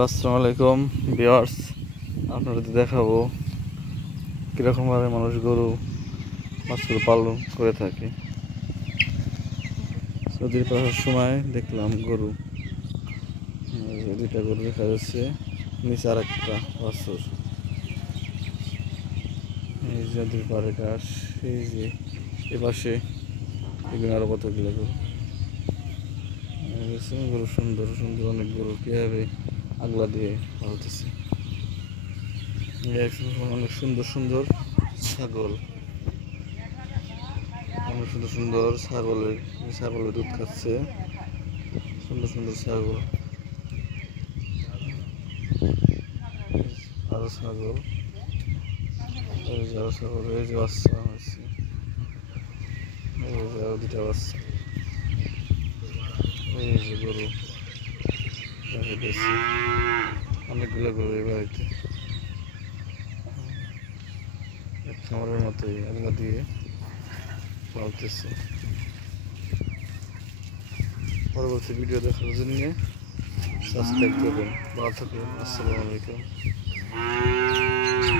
আসসালামু আলাইকুম ভিউয়ার্স, আপনাদের দেখাবো কীরকমভাবে মানুষ গরু বাছুর পালন করে থাকে। নদীর পাহাড়ের সময় দেখলাম গরু, দুইটা গরু দেখা যাচ্ছে, নিচে আর একটা বাছুর। এই যে নদীর পাড়ে ঘাস, এই যে এপাশে এখানে আরো কতগুলো গরু। গরু সুন্দর সুন্দর অনেক গরু কীভাবে আগলা দিয়ে পালতেছে। অনেক সুন্দর সুন্দর ছাগল, অনেক সুন্দর সুন্দর ছাগলের দুধ খাচ্ছে। সুন্দর সুন্দর ছাগল, আরো ছাগল, এই যে আরো ছাগল, এই যে বাচ্চা হয়েছে, এই যে আরো দুটা বাচ্চা, এই যে গরু অনেকগুলো গরু এই বাড়িতে খামারের মতোই আগলা দিয়ে পালতেছে। পরবর্তী ভিডিও দেখার জন্য সাবস্ক্রাইব করবেন। ভালো থাকবেন। আসসালামু আলাইকুম।